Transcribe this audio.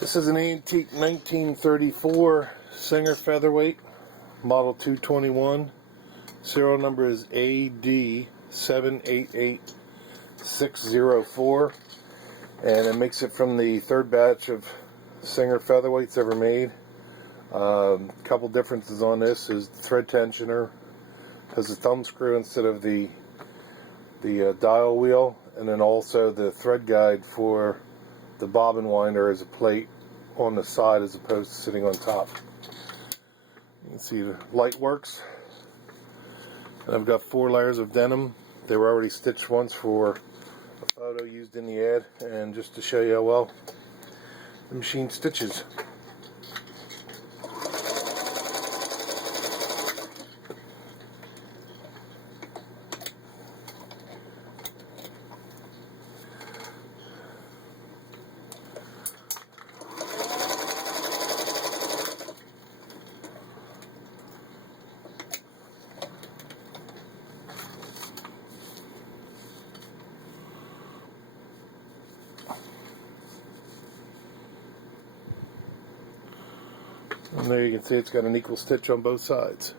This is an antique 1934 Singer Featherweight, model 221. Serial number is AD788604, and it makes it from the third batch of Singer Featherweights ever made. Couple differences on this is the thread tensioner has a thumb screw instead of the dial wheel, and then also the thread guide for the bobbin winder is a plate on the side as opposed to sitting on top. You can see the light works. And I've got 4 layers of denim. They were already stitched once for a photo used in the ad, and just to show you how well the machine stitches. And there you can see it's got an equal stitch on both sides.